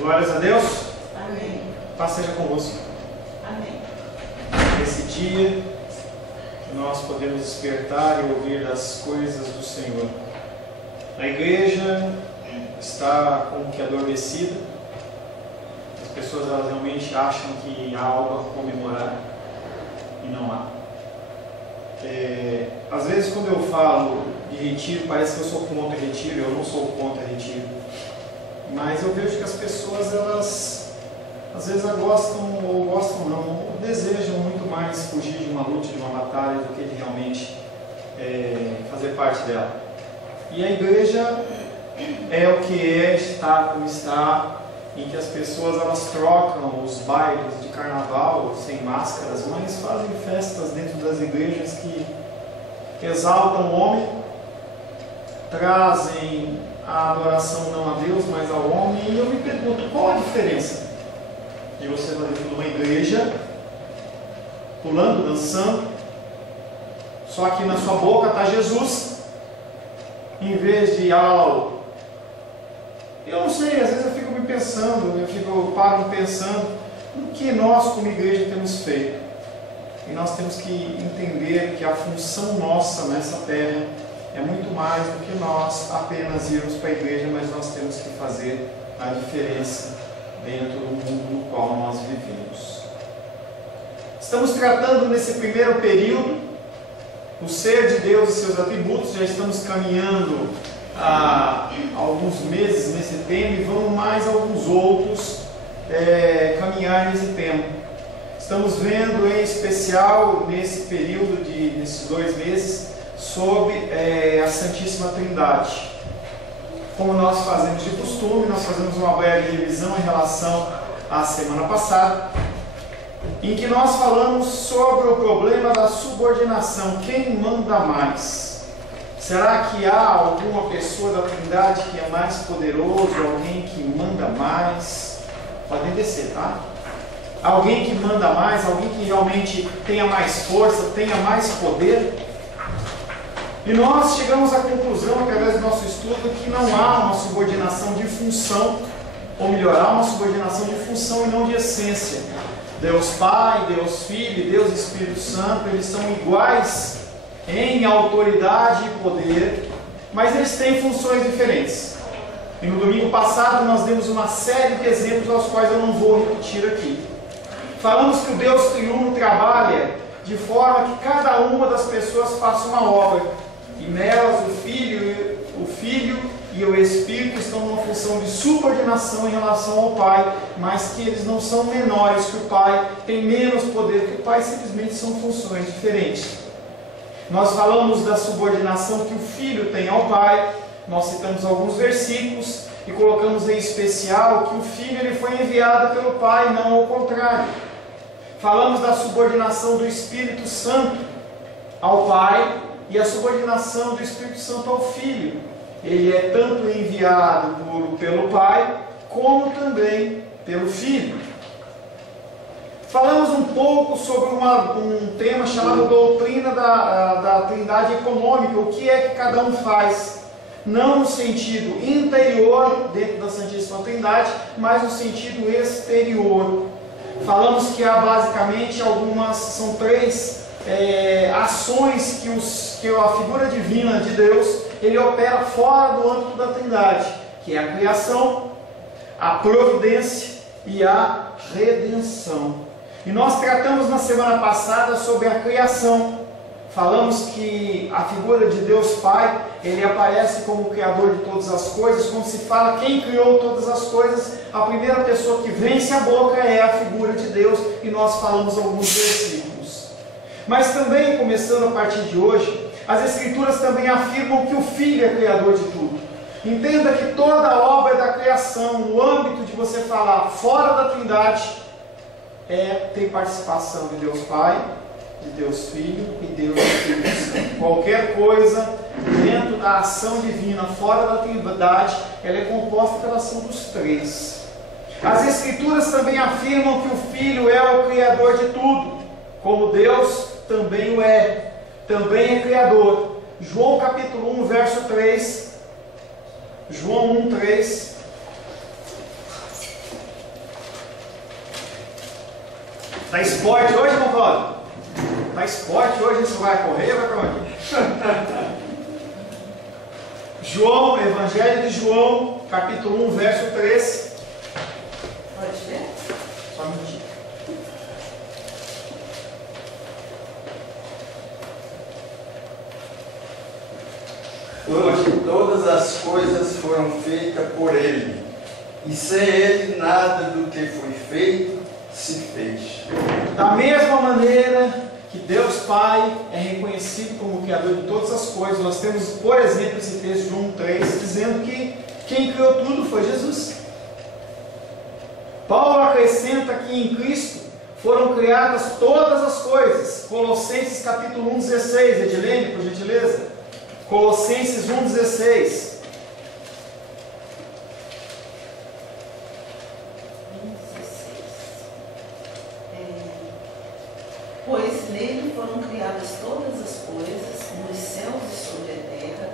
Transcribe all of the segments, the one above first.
Glórias a Deus. Amém. Paz seja convosco. Amém. Nesse dia que nós podemos despertar e ouvir das coisas do Senhor. A igreja está como que adormecida. As pessoas elas realmente acham que há algo a comemorar e não há. Às vezes quando eu falo de retiro, parece que eu sou contra retiro. Eu não sou contra retiro. Mas eu vejo que as pessoas, elas às vezes gostam não, ou desejam muito mais fugir de uma luta, de uma batalha, do que de realmente fazer parte dela. E a igreja é o que é, está como está, em que as pessoas elas trocam os bailes de carnaval sem máscaras, mas fazem festas dentro das igrejas que exaltam o homem, trazem a adoração não a Deus, mas ao homem. E eu me pergunto, qual a diferença de você fazer tudo numa igreja, pulando, dançando, só que na sua boca está Jesus, em vez de algo? Eu não sei, às vezes eu fico me pensando, eu paro pensando no que nós como igreja temos feito. E nós temos que entender que a função nossa nessa terra é muito mais do que nós apenas irmos para a igreja, mas nós temos que fazer a diferença dentro do mundo no qual nós vivemos. Estamos tratando nesse primeiro período o ser de Deus e seus atributos. Já estamos caminhando há alguns meses nesse tema e vamos mais alguns outros caminhar nesse tema. Estamos vendo em especial nesse período nesses 2 meses sobre a Santíssima Trindade. Como nós fazemos de costume, nós fazemos uma breve revisão em relação à semana passada, em que nós falamos sobre o problema da subordinação. Quem manda mais? Será que há alguma pessoa da Trindade que é mais poderoso, alguém que manda mais? Podem descer, tá? Alguém que manda mais, alguém que realmente tenha mais força, tenha mais poder? E nós chegamos à conclusão, através do nosso estudo, que não há uma subordinação de função, ou melhor, há uma subordinação de função e não de essência. Deus Pai, Deus Filho e Deus Espírito Santo, eles são iguais em autoridade e poder, mas eles têm funções diferentes. E no domingo passado nós demos uma série de exemplos aos quais eu não vou repetir aqui. Falamos que o Deus triuno trabalha de forma que cada uma das pessoas faça uma obra, e nelas o Filho e o Espírito estão numa função de subordinação em relação ao Pai, mas que eles não são menores que o Pai, têm menos poder que o Pai, simplesmente são funções diferentes. Nós falamos da subordinação que o Filho tem ao Pai, nós citamos alguns versículos e colocamos em especial que o Filho ele foi enviado pelo Pai, não ao contrário. Falamos da subordinação do Espírito Santo ao Pai e a subordinação do Espírito Santo ao Filho. Ele é tanto enviado pelo Pai, como também pelo Filho. Falamos um pouco sobre um tema chamado doutrina da Trindade econômica, o que é que cada um faz, não no sentido interior dentro da Santíssima Trindade, mas no sentido exterior. Falamos que há basicamente são 3 ações que a figura divina de Deus ele opera fora do âmbito da Trindade, que é a criação, a providência e a redenção. E nós tratamos na semana passada sobre a criação. Falamos que a figura de Deus Pai, ele aparece como o Criador de todas as coisas. Quando se fala quem criou todas as coisas, a primeira pessoa que vence a boca é a figura de Deus, e nós falamos alguns versículos. Mas também, começando a partir de hoje, as Escrituras também afirmam que o Filho é Criador de tudo. Entenda que toda a obra da criação, no âmbito de você falar fora da Trindade, tem participação de Deus Pai, de Deus Filho e Deus Espírito Santo. Qualquer coisa dentro da ação divina, fora da Trindade, ela é composta pela ação dos 3. As Escrituras também afirmam que o Filho é o Criador de tudo, como Deus também o é, também é Criador. João capítulo 1, verso 3. João 1, 3. Tá esporte hoje, irmão Cláudio? Tá esporte hoje, você vai correr ou vai para onde? João, Evangelho de João, capítulo 1, verso 3. Pode ver? Só um minutinho. Hoje todas as coisas foram feitas por Ele, e sem Ele nada do que foi feito se fez. Da mesma maneira que Deus Pai é reconhecido como Criador de todas as coisas, nós temos, por exemplo, esse texto de João 3, dizendo que quem criou tudo foi Jesus. Paulo acrescenta que em Cristo foram criadas todas as coisas. Colossenses capítulo 1,16, Edilene, por gentileza. Colossenses 1,16. Pois nele foram criadas todas as coisas, nos céus e sobre a terra,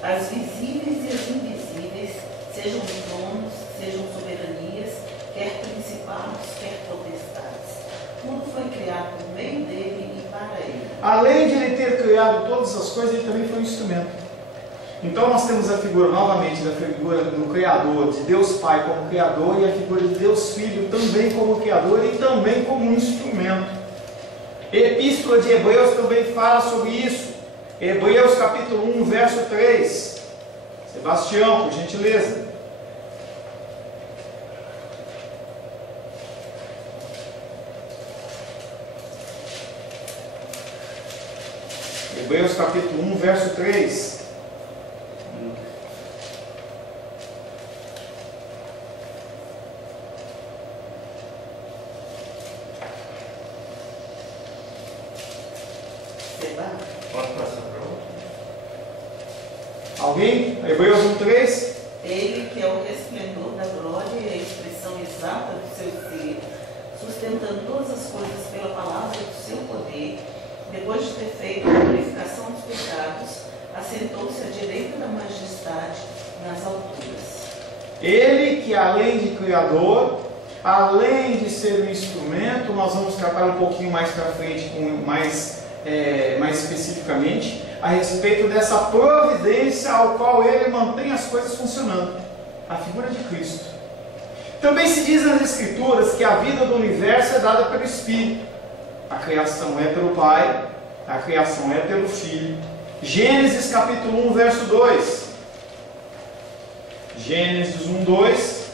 as visíveis e as invisíveis, sejam tronos, sejam soberanias, quer principados, quer potestades. Tudo foi criado por meio dele e para ele. Além de ele ter criado todas as coisas, ele também foi um instrumento. Então nós temos a figura, novamente, da figura do Criador, de Deus Pai como Criador, e a figura de Deus Filho também como Criador e também como um instrumento. Epístola de Hebreus também fala sobre isso. Hebreus capítulo 1, verso 3. Sebastião, por gentileza. Hebreus capítulo 1, verso 3. Pode passar para outro? Alguém? Hebreus 1, 3. Ele que é o resplendor da glória e a expressão exata do seu ser, sustentando todas as coisas pela palavra do seu poder, depois de ter feito a purificação dos pecados, assentou-se à direita da majestade nas alturas. Ele que além de Criador, além de ser um instrumento, nós vamos tratar um pouquinho mais para frente, mais especificamente, a respeito dessa providência ao qual ele mantém as coisas funcionando, a figura de Cristo. Também se diz nas Escrituras que a vida do universo é dada pelo Espírito. A criação é pelo Pai, a criação é pelo Filho. Gênesis capítulo 1, verso 2. Gênesis 1, 2.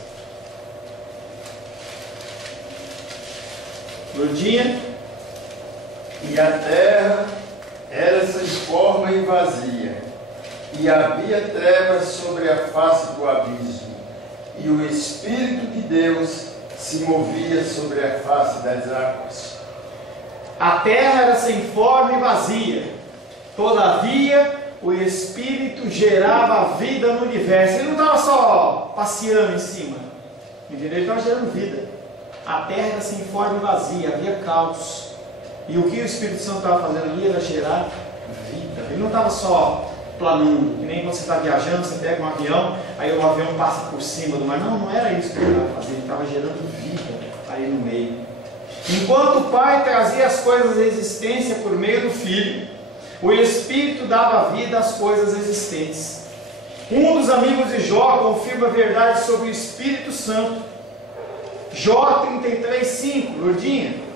Lourdinha. E a terra era sem forma e vazia, e havia trevas sobre a face do abismo, e o Espírito de Deus se movia sobre a face das águas. A terra era sem forma e vazia, todavia o Espírito gerava vida no universo. Ele não estava só passeando em cima, entendeu? Ele estava gerando vida. A terra era sem forma e vazia, havia caos. E o que o Espírito Santo estava fazendo ali era gerar vida. Ele não estava só planando, que nem quando você está viajando, você pega um avião, aí o avião passa por cima do mar. Não, não era isso que ele estava fazendo, ele estava gerando vida ali no meio. Enquanto o Pai trazia as coisas à existência por meio do Filho, o Espírito dava vida às coisas existentes. Um dos amigos de Jó confirma a verdade sobre o Espírito Santo. Jó 33:5, Lourdinha.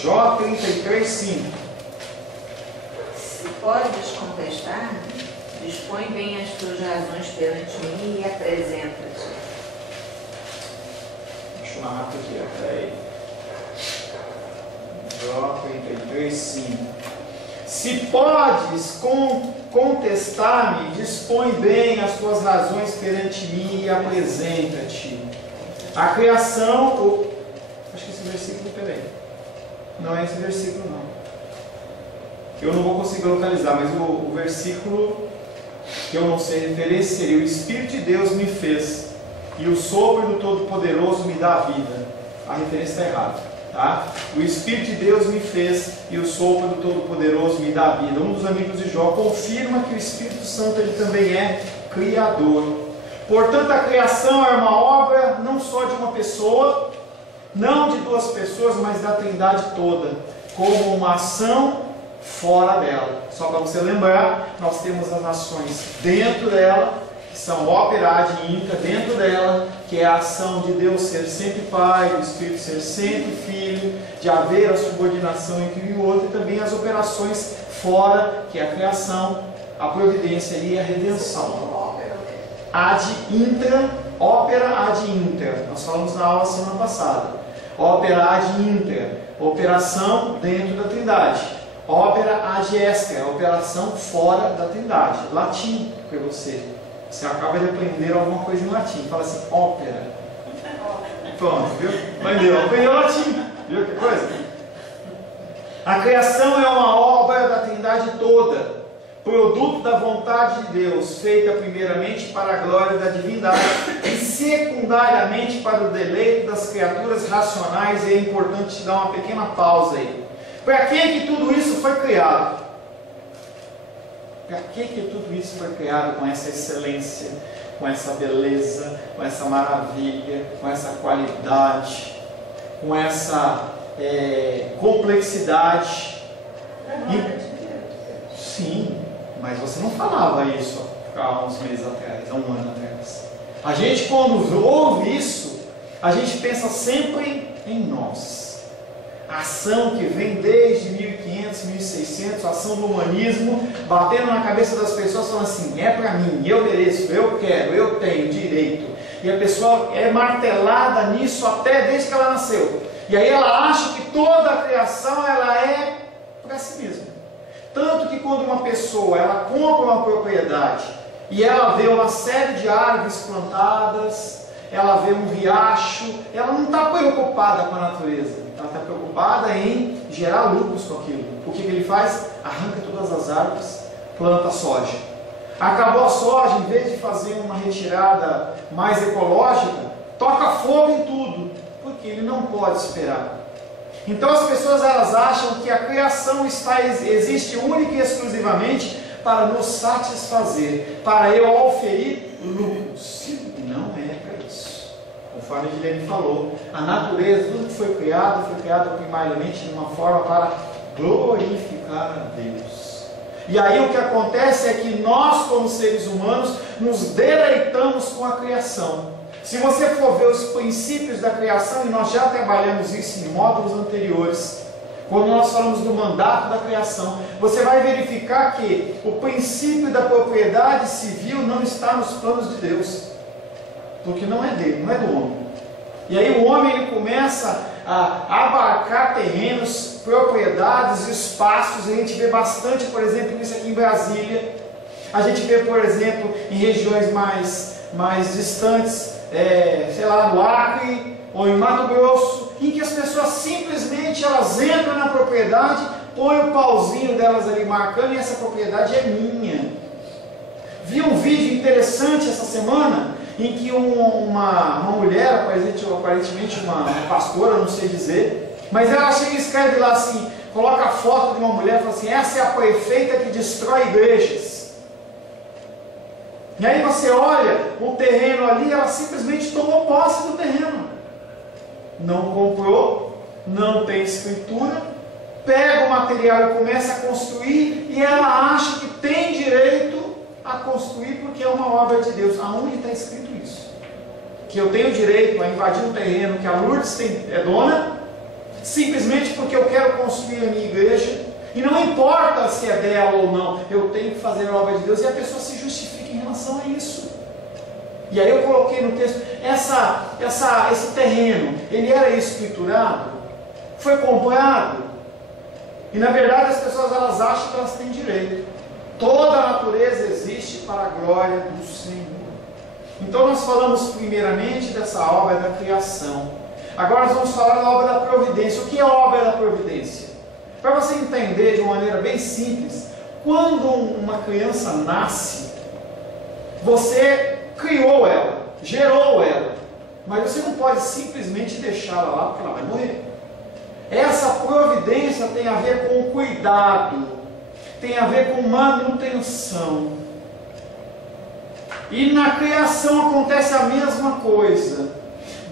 Jó 33:5. Se podes contestar-me, dispõe bem as tuas razões perante mim e apresenta-te. Deixa eu narrar aqui, peraí. Jó 33:5. Se podes contestar-me, dispõe bem as tuas razões perante mim e apresenta-te. A criação, acho que esse versículo, peraí. Não é esse versículo não. Eu não vou conseguir localizar, mas o versículo que eu não sei referência seria: o Espírito de Deus me fez, e o sopro do Todo-Poderoso me dá vida. A referência está errada. Tá? O Espírito de Deus me fez e o sopro do Todo-Poderoso me dá vida. Um dos amigos de Jó confirma que o Espírito Santo ele também é criador. Portanto, a criação é uma obra não só de uma pessoa, não de duas pessoas, mas da Trindade toda, como uma ação fora dela. Só para você lembrar, nós temos as nações dentro dela, que são ópera ad intra, dentro dela, que é a ação de Deus ser sempre Pai, do Espírito ser sempre Filho, de haver a subordinação entre um e outro, e também as operações fora, que é a criação, a providência e a redenção. Ad intra, ópera ad intra. Nós falamos na aula semana passada. Ópera ad intra, operação dentro da Trindade. Ópera ad extra, operação fora da Trindade. Latim para você. Você acaba de aprender alguma coisa em latim. Fala assim, ópera. Pronto, viu? Aprendeu latim. Viu que coisa? A criação é uma obra da Trindade toda, produto da vontade de Deus, feita primeiramente para a glória da divindade e secundariamente para o deleite das criaturas racionais. E é importante te dar uma pequena pausa aí. Para que tudo isso foi criado? Para que tudo isso foi criado com essa excelência, com essa beleza, com essa maravilha, com essa qualidade, com essa complexidade? Sim, mas você não falava isso há uns meses atrás, há um ano atrás. A gente, quando ouve isso, a gente pensa sempre em nós. A ação que vem desde 1500, 1600, a ação do humanismo, batendo na cabeça das pessoas, falando assim, é para mim, eu mereço, eu quero, eu tenho direito. E a pessoa é martelada nisso até desde que ela nasceu. E aí ela acha que toda a criação ela é para si mesma. Tanto que quando uma pessoa ela compra uma propriedade e ela vê uma série de árvores plantadas, ela vê um riacho, ela não está preocupada com a natureza. Ela está preocupada em gerar lucros com aquilo. O que ele faz? Arranca todas as árvores, planta soja. Acabou a soja, em vez de fazer uma retirada mais ecológica, toca fogo em tudo, porque ele não pode esperar. Então as pessoas elas acham que a criação existe única e exclusivamente para nos satisfazer, para eu oferir lucros. E não é para isso. Conforme a Guilherme falou, a natureza, tudo que foi criado primariamente de uma forma para glorificar a Deus. E aí o que acontece é que nós, como seres humanos, nos deleitamos com a criação. Se você for ver os princípios da criação, e nós já trabalhamos isso em módulos anteriores, quando nós falamos do mandato da criação, você vai verificar que o princípio da propriedade civil não está nos planos de Deus, porque não é dele, não é do homem. E aí o homem ele começa a abarcar terrenos, propriedades, espaços, e a gente vê bastante, por exemplo, isso aqui em Brasília. A gente vê, por exemplo, em regiões mais distantes, sei lá, no Acre ou em Mato Grosso, em que as pessoas simplesmente elas entram na propriedade, põem o pauzinho delas ali marcando, e essa propriedade é minha. Vi um vídeo interessante essa semana, em que uma mulher, aparentemente uma pastora, não sei dizer, mas ela chega e escreve lá assim, coloca a foto de uma mulher e fala assim, essa é a prefeita que destrói igrejas. E aí você olha o terreno ali, ela simplesmente tomou posse do terreno. Não comprou, não tem escritura, pega o material e começa a construir, e ela acha que tem direito a construir porque é uma obra de Deus. Aonde está escrito isso? Que eu tenho direito a invadir um terreno que a Lourdes é dona, simplesmente porque eu quero construir a minha igreja, e não importa se é dela ou não, eu tenho que fazer a obra de Deus, e a pessoa se justifica em relação a isso. E aí eu coloquei no texto, esse terreno, ele era escriturado? Foi comprado? E na verdade as pessoas elas acham que elas têm direito. Toda a natureza existe para a glória do Senhor. Então nós falamos primeiramente dessa obra da criação. Agora nós vamos falar da obra da providência. O que é a obra da providência? Para você entender de uma maneira bem simples, quando uma criança nasce, você criou ela, gerou ela, mas você não pode simplesmente deixá-la lá porque ela vai morrer. Essa providência tem a ver com cuidado, tem a ver com manutenção. E na criação acontece a mesma coisa.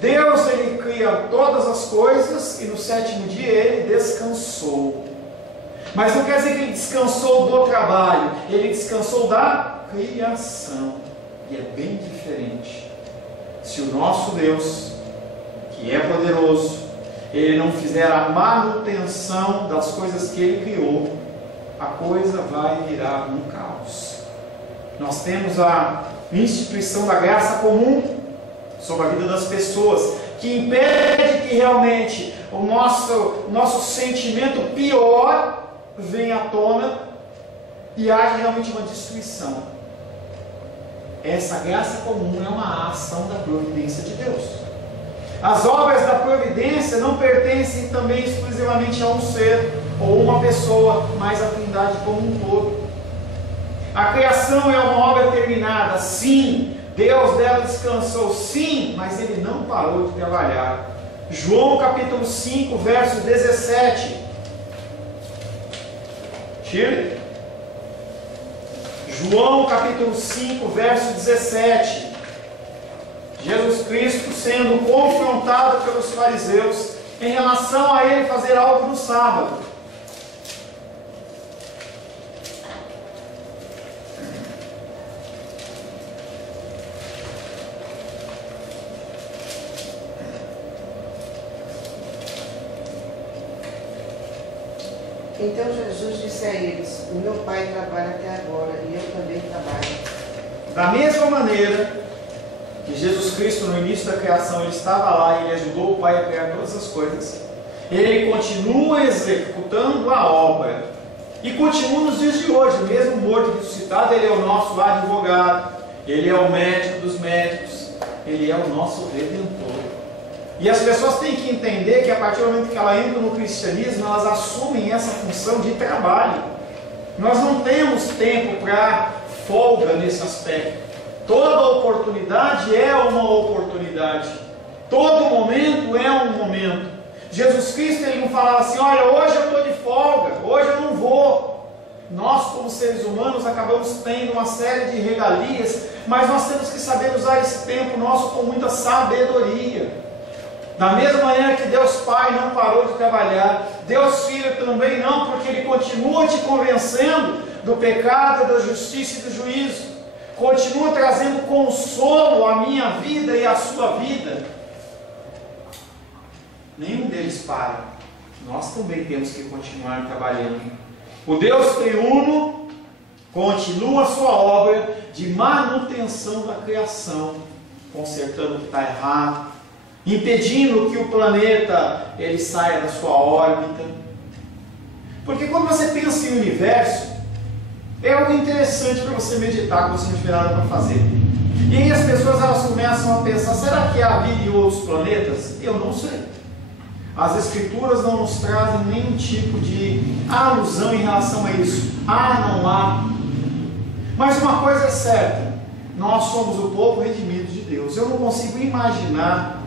Deus, Ele cria todas as coisas e no sétimo dia Ele descansou. Mas não quer dizer que Ele descansou do trabalho, Ele descansou da criação. E é bem diferente. Se o nosso Deus, que é poderoso, Ele não fizer a manutenção das coisas que Ele criou, a coisa vai virar um caos. Nós temos a instituição da graça comum sobre a vida das pessoas, que impede que realmente o nosso sentimento pior venha à tona e haja realmente uma destruição. Essa graça comum é uma ação da providência de Deus. As obras da providência não pertencem também exclusivamente a um ser ou uma pessoa, mas à Trindade como um todo. A criação é uma obra terminada, sim. Deus dela descansou, sim, mas Ele não parou de trabalhar. João capítulo 5, verso 17. Tire. João capítulo 5, verso 17. Jesus Cristo sendo confrontado pelos fariseus em relação a Ele fazer algo no sábado. Então Jesus disse a eles: o meu Pai trabalha até agora e eu também trabalho. Da mesma maneira que Jesus Cristo no início da criação, Ele estava lá e Ele ajudou o Pai a criar todas as coisas, Ele continua executando a obra e continua nos dias de hoje. Mesmo morto e ressuscitado, Ele é o nosso advogado, Ele é o médico dos médicos, Ele é o nosso redentor. E as pessoas têm que entender que a partir do momento que elas entram no cristianismo, elas assumem essa função de trabalho. Nós não temos tempo para folga nesse aspecto. Toda oportunidade é uma oportunidade. Todo momento é um momento. Jesus Cristo, Ele não falava assim: olha, hoje eu estou de folga, hoje eu não vou. Nós, como seres humanos, acabamos tendo uma série de regalias, mas nós temos que saber usar esse tempo nosso com muita sabedoria. Da mesma maneira que Deus Pai não parou de trabalhar, Deus Filho também não, porque Ele continua te convencendo do pecado, da justiça e do juízo. Continua trazendo consolo à minha vida e à sua vida. Nenhum deles para. Nós também temos que continuar trabalhando. O Deus triuno continua a sua obra de manutenção da criação, consertando o que está errado, impedindo que o planeta ele saia da sua órbita. Porque quando você pensa em universo, é algo interessante para você meditar quando você não tiver nada para fazer. E aí as pessoas elas começam a pensar: será que há vida em outros planetas? Eu não sei. As escrituras não nos trazem nenhum tipo de alusão em relação a isso. Não há. Mas uma coisa é certa: nós somos o povo redimido de Deus. Eu não consigo imaginar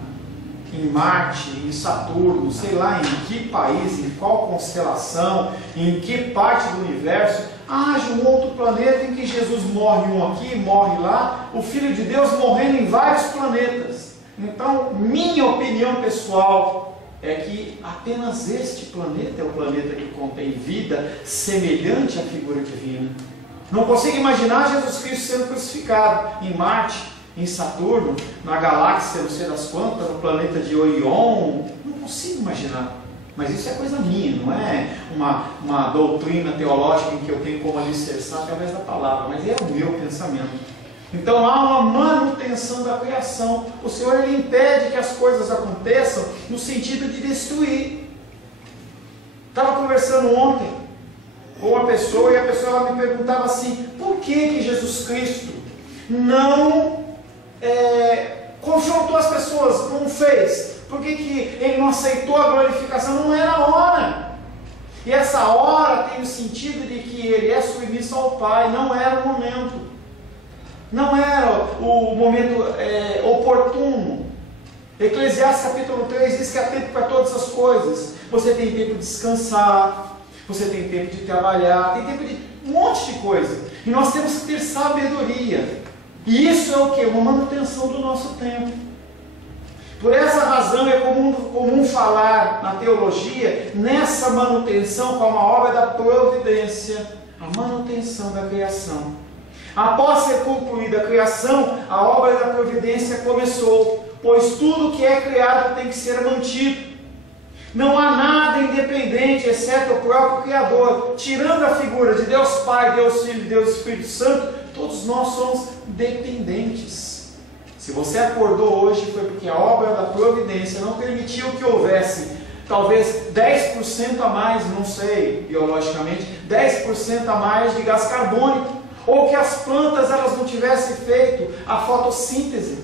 em Marte, em Saturno, sei lá em que país, em qual constelação, em que parte do universo, haja um outro planeta em que Jesus morre um aqui, morre lá, o Filho de Deus morrendo em vários planetas. Então, minha opinião pessoal é que apenas este planeta é o planeta que contém vida semelhante à figura divina. Não consigo imaginar Jesus Cristo sendo crucificado em Marte, em Saturno, na galáxia não sei das quantas, no planeta de Orion. Não consigo imaginar. Mas isso é coisa minha, não é uma doutrina teológica em que eu tenho como alicerçar através da palavra, mas é o meu pensamento. Então há uma manutenção da criação. O Senhor ele impede que as coisas aconteçam no sentido de destruir. Estava conversando ontem com uma pessoa e a pessoa ela me perguntava assim: por que Jesus Cristo não confrontou as pessoas, não fez? Por que Ele não aceitou a glorificação? Não era a hora. E essa hora tem o sentido de que Ele é submisso ao Pai. Não era o momento. Não era o momento oportuno. Eclesiastes capítulo 3 diz que há tempo para todas as coisas. Você tem tempo de descansar, você tem tempo de trabalhar, tem tempo de um monte de coisa. E nós temos que ter sabedoria. E isso é o que? Uma manutenção do nosso tempo. Por essa razão é comum falar na teologia nessa manutenção como a obra da providência, a manutenção da criação. Após ser concluída a criação, a obra da providência começou, pois tudo que é criado tem que ser mantido. Não há nada independente, exceto o próprio Criador. Tirando a figura de Deus Pai, Deus Filho e Deus Espírito Santo, todos nós somos dependentes. Se você acordou hoje, foi porque a obra da providência não permitiu que houvesse talvez 10% a mais, não sei, biologicamente, 10% a mais de gás carbônico, ou que as plantas elas não tivessem feito a fotossíntese,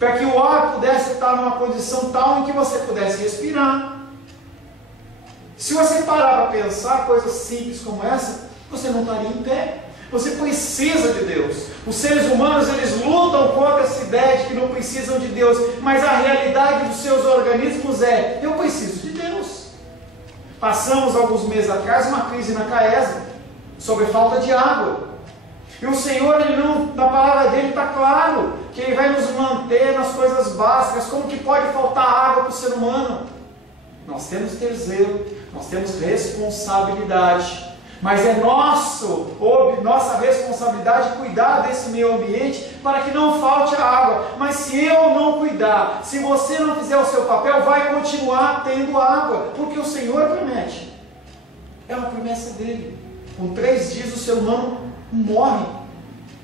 para que o ar pudesse estar numa condição tal em que você pudesse respirar. Se você parar para pensar coisas simples como essa, você não estaria em pé. Você precisa de Deus. Os seres humanos, eles lutam contra essa ideia de que não precisam de Deus, mas a realidade dos seus organismos é: eu preciso de Deus. Passamos alguns meses atrás uma crise na Caesa sobre falta de água. E o Senhor, Ele não, na palavra dele está claro que Ele vai nos manter nas coisas básicas. Como que pode faltar água para o ser humano? Nós temos que ter zelo, nós temos responsabilidade, mas é nossa responsabilidade cuidar desse meio ambiente para que não falte a água. Mas se eu não cuidar, se você não fizer o seu papel, vai continuar tendo água, porque o Senhor promete. É uma promessa dele. Com 3 dias o ser humano morre.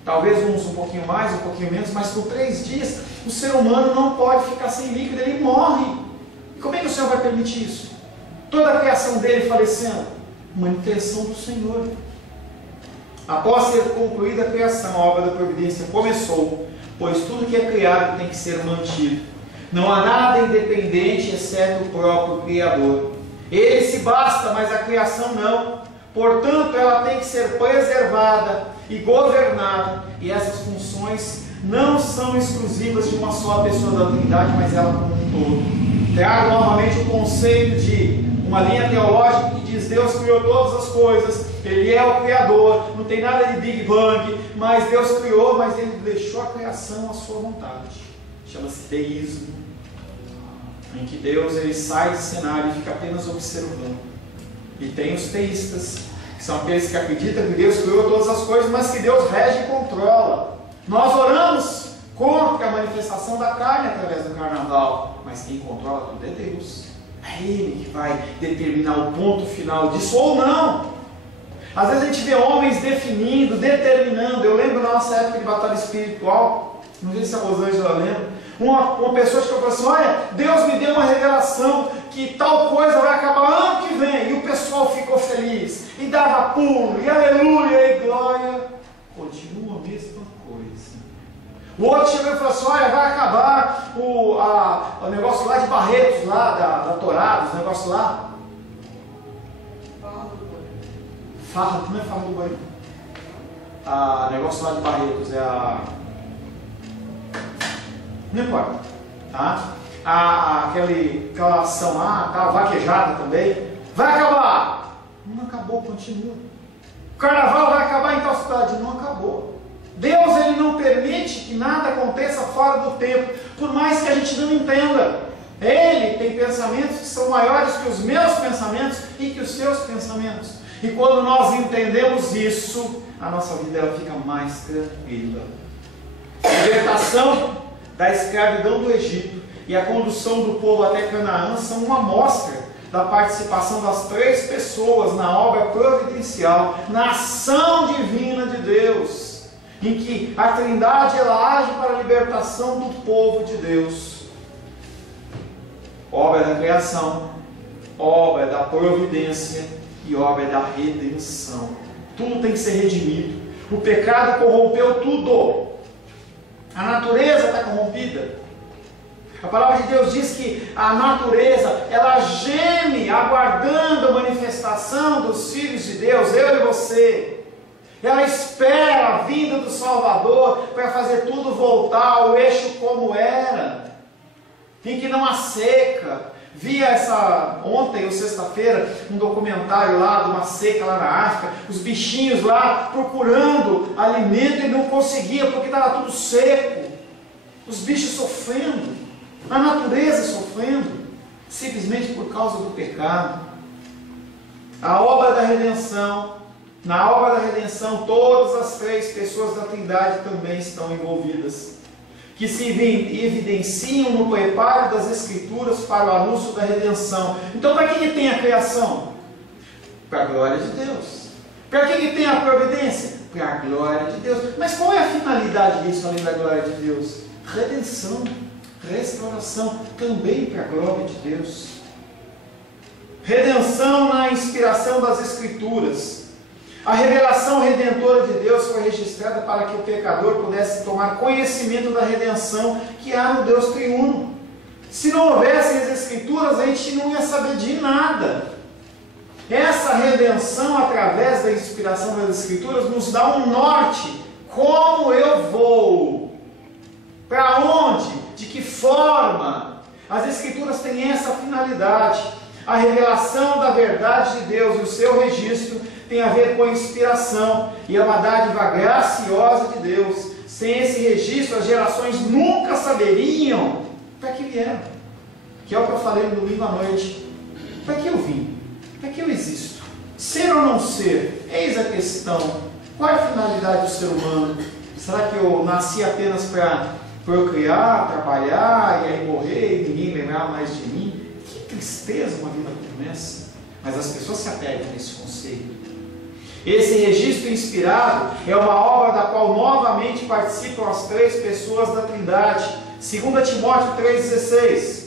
Talvez uns um pouquinho mais, um pouquinho menos, mas com 3 dias o ser humano não pode ficar sem líquido, ele morre. E como é que o Senhor vai permitir isso? Toda a criação dele falecendo? Uma intenção do Senhor. Após ser concluída a criação, a obra da providência começou, pois tudo que é criado tem que ser mantido. Não há nada independente exceto o próprio Criador. Ele se basta, mas a criação não. Portanto, ela tem que ser preservada e governada, e essas funções não são exclusivas de uma só pessoa da Trindade, mas ela como um todo. Trago novamente o conceito de uma linha teológica que diz: Deus criou todas as coisas, Ele é o Criador, não tem nada de Big Bang, mas Deus criou, mas Ele deixou a criação à sua vontade. Chama-se teísmo, em que Deus ele sai do cenário e fica apenas observando. E tem os teístas, que são aqueles que acreditam que Deus criou todas as coisas, mas que Deus rege e controla. Nós oramos contra a manifestação da carne através do carnaval, mas quem controla tudo é Deus. É Ele que vai determinar o ponto final disso ou não. Às vezes a gente vê homens definindo, determinando. Eu lembro da nossa época de batalha espiritual, não sei se a Rosângela lembra, uma pessoa que falou assim: olha, Deus me deu uma revelação que tal coisa vai acabar ano que vem. E o pessoal ficou feliz, e dava pulo, e aleluia, e glória. Continua a mesma coisa. O outro chegou e falou assim: olha, vai acabar o negócio lá de Barretos, lá da Torá, os negócios lá. Farra, não é farra do banho. Negócio lá de Barretos, é a... Não importa, tá? Aquela ação lá, a vaquejada também, vai acabar. Não acabou, continua. O carnaval vai acabar em tal cidade, não acabou. Deus ele não permite que nada aconteça fora do tempo, por mais que a gente não entenda. Ele tem pensamentos que são maiores que os meus pensamentos e que os seus pensamentos. E quando nós entendemos isso, a nossa vida ela fica mais tranquila. Libertação da escravidão do Egito e a condução do povo até Canaã são uma amostra da participação das 3 pessoas na obra providencial, na ação divina de Deus, em que a Trindade ela age para a libertação do povo de Deus. Obra da criação, obra da providência e obra da redenção. Tudo tem que ser redimido. O pecado corrompeu tudo. A natureza está corrompida. A palavra de Deus diz que a natureza, ela geme aguardando a manifestação dos filhos de Deus, eu e você. Ela espera a vinda do Salvador para fazer tudo voltar ao eixo como era. em que não há seca. Vi ontem ou sexta-feira um documentário lá de uma seca lá na África, os bichinhos lá procurando alimento e não conseguiam porque estava tudo seco, os bichos sofrendo, a natureza sofrendo, simplesmente por causa do pecado. A obra da redenção, na obra da redenção, todas as três pessoas da Trindade também estão envolvidas, que se evidenciam no preparo das Escrituras para o anúncio da redenção. Então, para que tem a criação? Para a glória de Deus. Para que tem a providência? Para a glória de Deus. Mas qual é a finalidade disso, além da glória de Deus? Redenção, restauração, também para a glória de Deus. Redenção na inspiração das Escrituras. A revelação redentora de Deus foi registrada para que o pecador pudesse tomar conhecimento da redenção que há no Deus triuno. Se não houvessem as Escrituras, a gente não ia saber de nada. Essa redenção, através da inspiração das Escrituras, nos dá um norte. Como eu vou? Para onde? De que forma? As Escrituras têm essa finalidade. A revelação da verdade de Deus e o seu registro tem a ver com a inspiração, e é uma dádiva graciosa de Deus. Sem esse registro, as gerações nunca saberiam para que vieram, que é o que eu falei no domingo à noite. Para que eu vim? Para que eu existo? Ser ou não ser? Eis a questão. Qual é a finalidade do ser humano? Será que eu nasci apenas para procriar, trabalhar e aí morrer e ninguém lembrar mais de mim? Que tristeza uma vida como essa. Mas as pessoas se apegam nesse conceito. Esse registro inspirado é uma obra da qual novamente participam as três pessoas da Trindade. 2 Timóteo 3,16.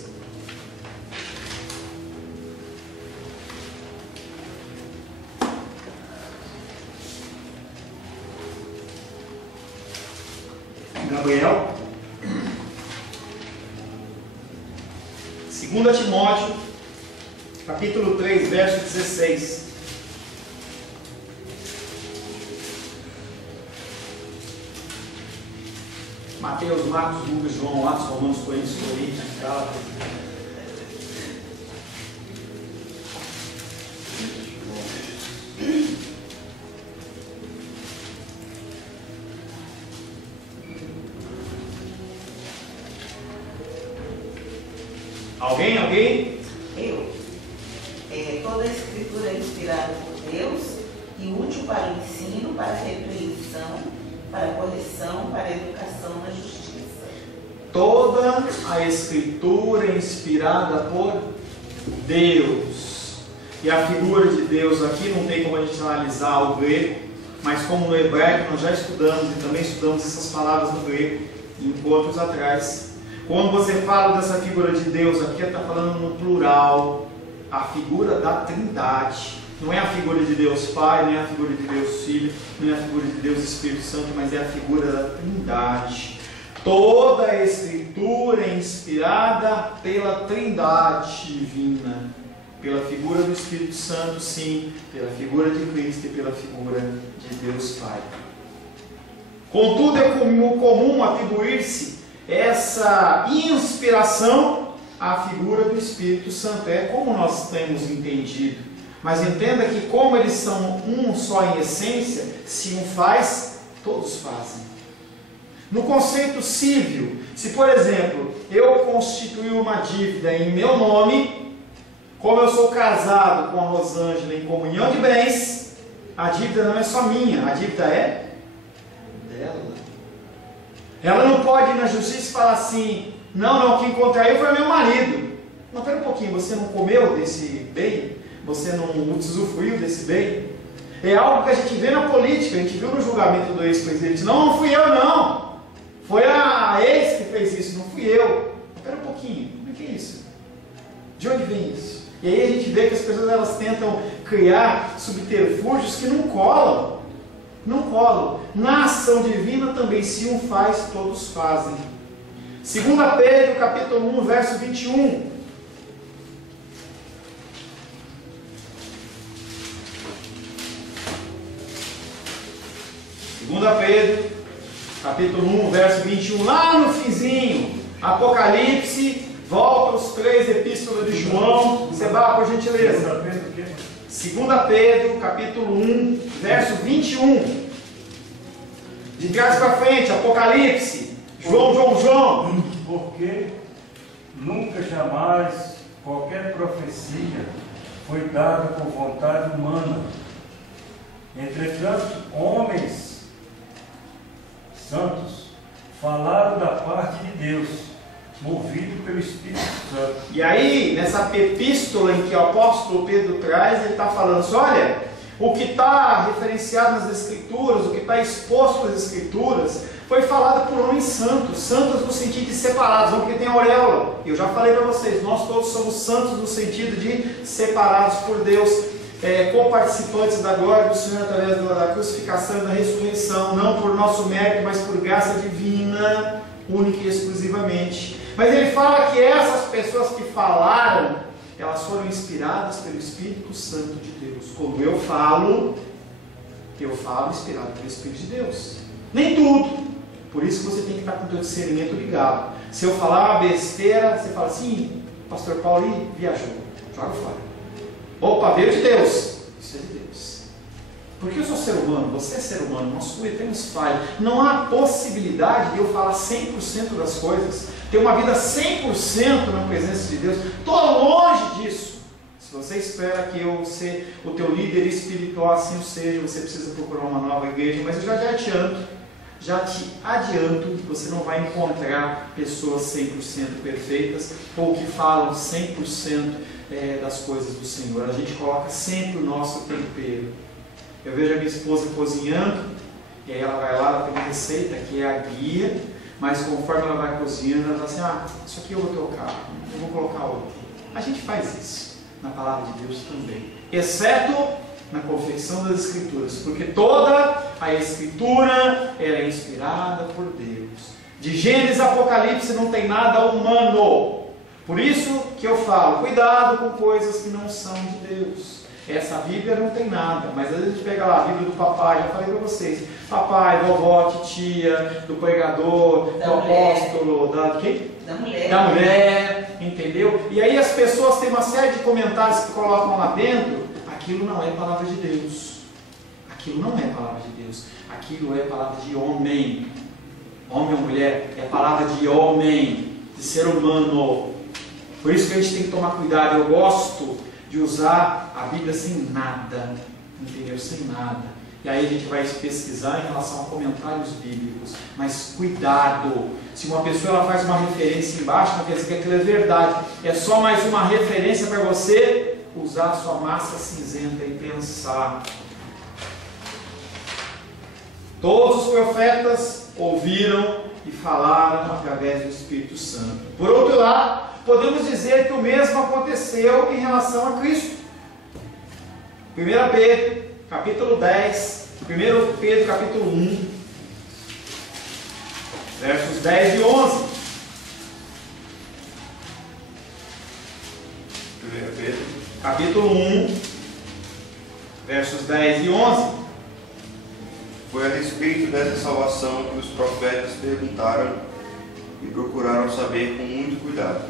Gabriel. 2 Timóteo, capítulo 3, verso 16. Mateus, Marcos, Lucas, João, Atos, Romanos, Coríntios, Gálatas. Alguém? Eu. Toda a Escritura é inspirada por Deus e útil para o ensino, para a repreensão, para a correção, para a educação na justiça. Toda a Escritura é inspirada por Deus. E a figura de Deus aqui não tem como a gente analisar o grego, mas como no hebraico nós já estudamos e também estudamos essas palavras no grego em encontros atrás. Quando você fala dessa figura de Deus aqui, está falando no plural, a figura da Trindade. Não é a figura de Deus Pai, não é a figura de Deus Filho, não é a figura de Deus Espírito Santo, mas é a figura da Trindade. Toda a Escritura é inspirada pela Trindade divina, pela figura do Espírito Santo, sim, pela figura de Cristo e pela figura de Deus Pai. Contudo, é comum atribuir-se essa inspiração à figura do Espírito Santo. É como nós temos entendido. Mas entenda que como eles são um só em essência, se um faz, todos fazem. No conceito civil, se por exemplo, eu constituir uma dívida em meu nome, como eu sou casado com a Rosângela em comunhão de bens, a dívida não é só minha, a dívida é dela. Ela não pode ir na justiça e falar assim, não, quem contraiu foi meu marido. Não, pera um pouquinho, você não comeu desse bem? Você não usufruiu desse bem? É algo que a gente vê na política, a gente viu no julgamento do ex-presidente. Não fui eu não. Foi a ex que fez isso, não fui eu. Espera um pouquinho, como é que é isso? De onde vem isso? E aí a gente vê que as pessoas elas tentam criar subterfúgios que não colam. Não colam. Na ação divina também, se um faz, todos fazem. 2 Pedro, capítulo 1, verso 21. Pedro, capítulo 1, verso 21, lá no finzinho, Apocalipse Volta os 3 epístolas de João. Seba, por gentileza. 2 Pedro, capítulo 1, verso 21. De trás para frente, Apocalipse. João. Porque nunca jamais qualquer profecia foi dada por vontade humana. Entretanto, homens santos falaram da parte de Deus, movido pelo Espírito Santo. E aí, nessa epístola em que o apóstolo Pedro traz, ele está falando assim, olha, o que está referenciado nas Escrituras, o que está exposto nas Escrituras, foi falado por homens santos, santos no sentido de separados, não porque tem auréola. Eu já falei para vocês, nós todos somos santos no sentido de separados por Deus, co-participantes da glória do Senhor através da crucificação e da ressurreição, não por nosso mérito, mas por graça divina, única e exclusivamente. Mas ele fala que essas pessoas que falaram, elas foram inspiradas pelo Espírito Santo de Deus. Quando eu falo inspirado pelo Espírito de Deus. Nem tudo. Por isso que você tem que estar com o teu discernimento ligado. Se eu falar uma besteira, você fala assim, pastor Paulo viajou, joga fora. Opa, veio de Deus. Isso é de Deus. Porque eu sou ser humano, você é ser humano, nós temos falha. Não há possibilidade de eu falar 100% das coisas, ter uma vida 100% na presença de Deus. Estou longe disso. Se você espera que eu seja o teu líder espiritual, assim eu seja, você precisa procurar uma nova igreja, mas eu já te adianto que você não vai encontrar pessoas 100% perfeitas ou que falam 100% das coisas do Senhor. A gente coloca sempre o nosso tempero. Eu vejo a minha esposa cozinhando, e aí ela vai lá, ela tem uma receita que é a guia, mas conforme ela vai cozinhando, ela fala assim, isso aqui eu vou trocar, eu vou colocar outro. A gente faz isso na palavra de Deus também, exceto na confecção das Escrituras, porque toda a Escritura é inspirada por Deus. De Gênesis a Apocalipse não tem nada humano. Por isso que eu falo, cuidado com coisas que não são de Deus. Essa Bíblia não tem nada, mas às vezes a gente pega lá a Bíblia do papai, já falei para vocês, papai, vovó, titia, do pregador, do apóstolo, da mulher, entendeu? E aí as pessoas têm uma série de comentários que colocam lá dentro. Aquilo não é palavra de Deus. Aquilo não é palavra de Deus. Aquilo é palavra de homem. Homem ou mulher é palavra de homem, de ser humano. Por isso que a gente tem que tomar cuidado. Eu gosto de usar a Bíblia sem nada, entendeu? Sem nada. E aí a gente vai pesquisar em relação a comentários bíblicos. Mas cuidado. Se uma pessoa ela faz uma referência embaixo, não quer dizer que aquilo é verdade. É só mais uma referência para você usar a sua massa cinzenta e pensar. Todos os profetas ouviram e falaram através do Espírito Santo. Por outro lado, podemos dizer que o mesmo aconteceu em relação a Cristo. 1 Pedro, capítulo 10, 1 Pedro, capítulo 1, versos 10 e 11. 1 Pedro, capítulo 1, versos 10 e 11. Foi a respeito dessa salvação que os profetas perguntaram e procuraram saber com muito cuidado.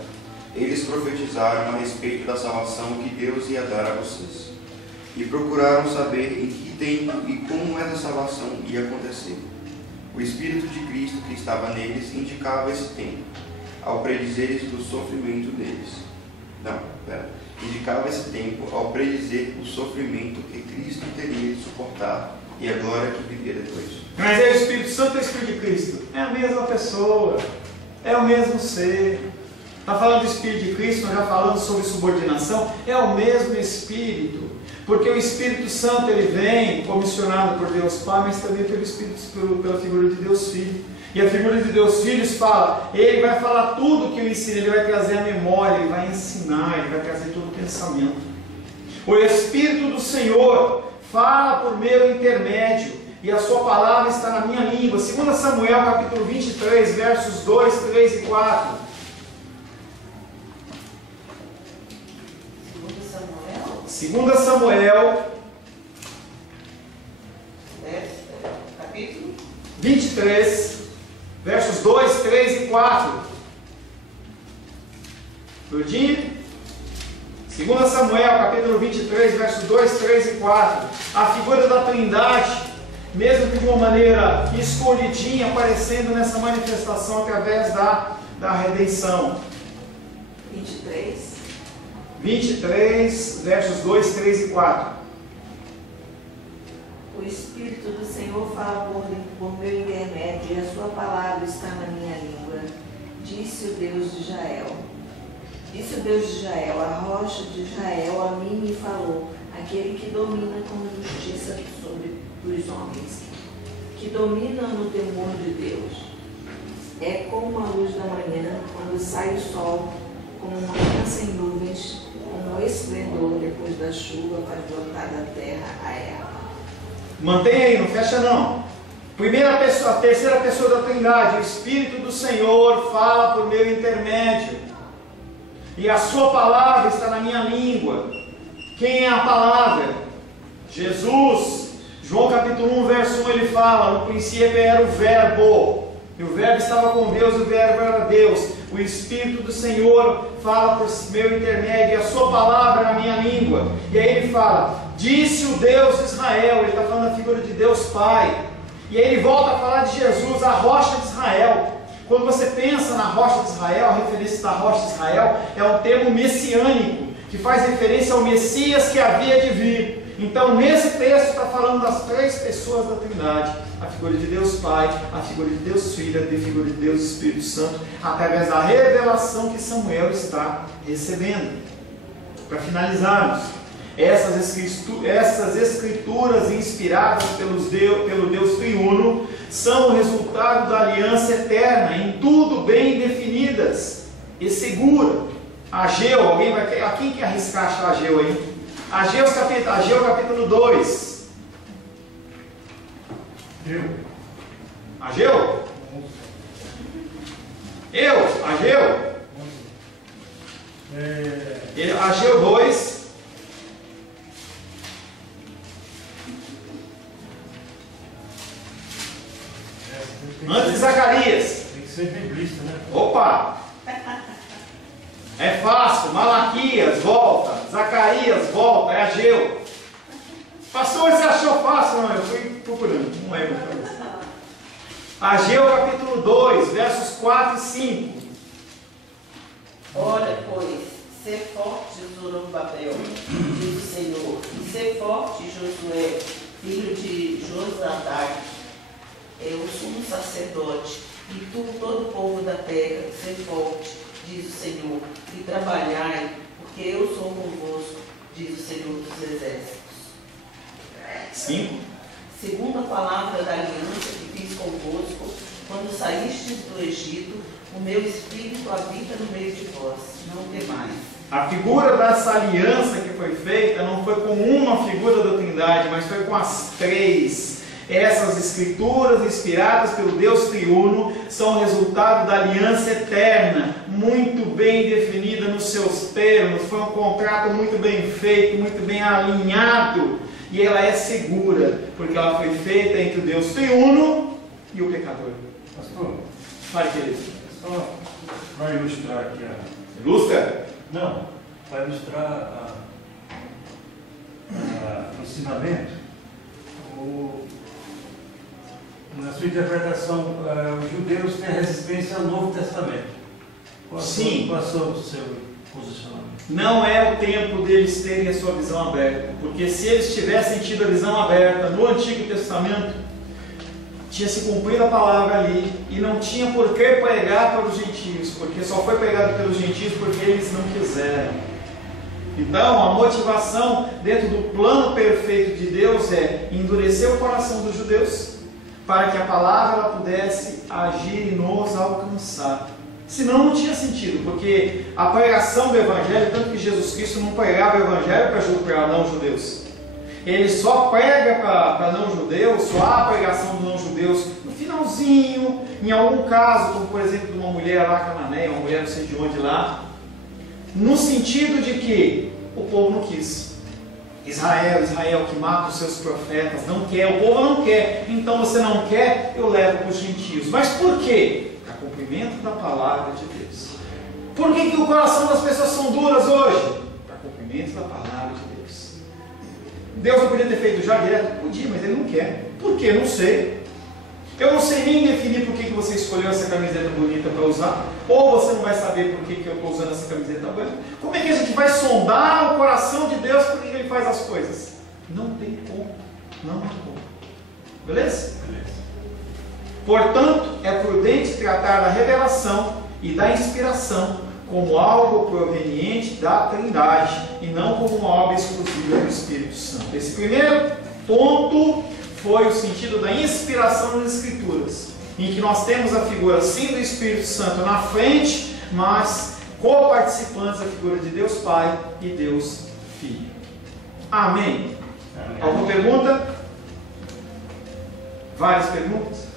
Eles profetizaram a respeito da salvação que Deus ia dar a vocês. E procuraram saber em que tempo e como essa salvação ia acontecer. O Espírito de Cristo que estava neles indicava esse tempo, ao predizer do sofrimento deles. Indicava esse tempo ao predizer o sofrimento que Cristo teria de suportar e a glória que viria depois. Mas é o Espírito Santo e o Espírito de Cristo. É a mesma pessoa. É o mesmo ser. Está falando do Espírito de Cristo, nós já falamos sobre subordinação. É o mesmo Espírito. Porque o Espírito Santo ele vem comissionado por Deus Pai, mas também pelo pela figura de Deus Filho. E a figura de Deus Filho fala, ele vai falar tudo que eu ensino, ele vai trazer a memória, ele vai ensinar, ele vai trazer todo o pensamento. O Espírito do Senhor fala por meu intermédio, e a sua palavra está na minha língua. 2 Samuel capítulo 23, versos 2, 3 e 4. 2 Samuel capítulo 23, versos 2, 3 e 4. Tudinho? 2 Samuel, capítulo 23, versos 2, 3 e 4. A figura da Trindade, mesmo que de uma maneira escondidinha, aparecendo nessa manifestação através da redenção. 23, versos 2, 3 e 4. O Espírito do Senhor fala por meu intermédio, e a sua palavra está na minha língua. Disse o Deus de Israel. Disse o Deus de Israel, a rocha de Israel a mim me falou, aquele que domina com justiça sobre os homens, que domina no temor de Deus. É como a luz da manhã, quando sai o sol, como uma manhã sem nuvens, como o esplendor depois da chuva faz brotar da terra a erva. Mantenha aí, não fecha não. A terceira pessoa da Trindade, o Espírito do Senhor fala por meu intermédio. E a sua palavra está na minha língua. Quem é a palavra? Jesus. João capítulo 1, verso 1, ele fala, no princípio era o verbo. E o verbo estava com Deus, e o verbo era Deus. O Espírito do Senhor fala por meu intermédio, e a sua palavra na minha língua. E aí ele fala, disse o Deus de Israel. Ele está falando da figura de Deus Pai. E aí ele volta a falar de Jesus, a rocha de Israel. Quando você pensa na rocha de Israel, a referência da rocha de Israel é um termo messiânico, que faz referência ao Messias que havia de vir. Então, nesse texto está falando das três pessoas da Trindade, a figura de Deus Pai, a figura de Deus Filho, a figura de Deus Espírito Santo, através da revelação que Samuel está recebendo. Para finalizarmos, essas escrituras inspiradas pelo Deus Triuno são o resultado da aliança eterna, em tudo bem definidas e segura. Ageu, a quem quer arriscar achar Ageu aí? Ageu capítulo 2. Ageu? Ageu? Ageu 2. Antes de Zacarias. Tem que ser biblista, né? Opa! É fácil. Malaquias, volta. Zacarias, volta. É Ageu. Pastor, você achou fácil? Não, eu fui procurando. Não lembro. Ageu capítulo 2, versos 4 e 5. Ora, pois, ser forte, Zorobabel, diz o Senhor, e ser forte, Josué, filho de Josadak, o sumo sacerdote, e tu, todo o povo da terra, ser forte, diz o Senhor, e trabalhai, porque eu sou convosco, diz o Senhor dos exércitos. 5. Segundo a palavra da aliança que fiz convosco, quando saístes do Egito, o meu espírito habita no meio de vós, não temais. A figura dessa aliança que foi feita não foi com uma figura da Trindade, mas foi com as três. Essas escrituras inspiradas pelo Deus Triuno são resultado da aliança eterna, muito bem definida nos seus termos. Foi um contrato muito bem feito, muito bem alinhado, e ela é segura, porque ela foi feita entre o Deus Triuno e o pecador. Pastor, Fale, querido. só para ilustrar aqui Ilustra? Não, para ilustrar o ensinamento, na sua interpretação, os judeus têm resistência ao Novo Testamento. Sim. Qual é o seu posicionamento? Não é o tempo deles terem a sua visão aberta, porque se eles tivessem tido a visão aberta no Antigo Testamento, tinha se cumprido a palavra ali e não tinha por que pregar para os gentios, porque só foi pregado pelos gentios porque eles não quiseram. Então, a motivação dentro do plano perfeito de Deus é endurecer o coração dos judeus para que a palavra ela pudesse agir e nos alcançar. Senão não tinha sentido, porque a pregação do Evangelho, tanto que Jesus Cristo não pregava o Evangelho para não-judeus. Ele só prega para não-judeus, só há a pregação dos não-judeus no finalzinho, em algum caso, como por exemplo de uma mulher lá, cananeia, uma mulher não sei de onde lá, no sentido de que o povo não quis. Israel que mata os seus profetas, não quer, o povo não quer, então você não quer, eu levo para os gentios. Mas por quê? Para cumprimento da palavra de Deus. Por que o coração das pessoas são duras hoje? Para cumprimento da palavra de Deus. Deus não podia ter feito já direto? Podia, mas Ele não quer. Por quê? Não sei. Eu não sei nem definir por que você escolheu essa camiseta bonita para usar, ou você não vai saber por que eu estou usando essa camiseta branca. Como é que a gente vai sondar o coração de Deus por que Ele faz as coisas? Não tem como. Não tem como. Beleza? Portanto, é prudente tratar da revelação e da inspiração como algo proveniente da Trindade e não como uma obra exclusiva do Espírito Santo. Esse primeiro ponto foi o sentido da inspiração nas Escrituras, em que nós temos a figura sim do Espírito Santo na frente, mas co-participantes da figura de Deus Pai e Deus Filho. Amém? Amém. Alguma pergunta? Várias perguntas?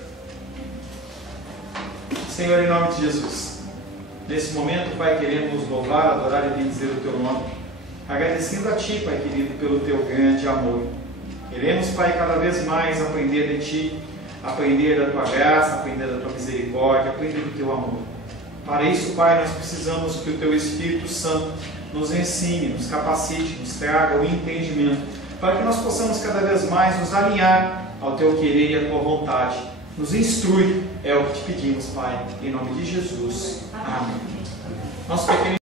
Senhor, em nome de Jesus, nesse momento, Pai, queremos louvar, adorar e bendizer o Teu nome, agradecendo a Ti, Pai querido, pelo Teu grande amor. Queremos, Pai, cada vez mais aprender de Ti, aprender da Tua graça, aprender da Tua misericórdia, aprender do Teu amor. Para isso, Pai, nós precisamos que o Teu Espírito Santo nos ensine, nos capacite, nos traga o entendimento, para que nós possamos cada vez mais nos alinhar ao Teu querer e à Tua vontade. Nos instrui, é o que te pedimos, Pai, em nome de Jesus. Amém. Nosso pequeno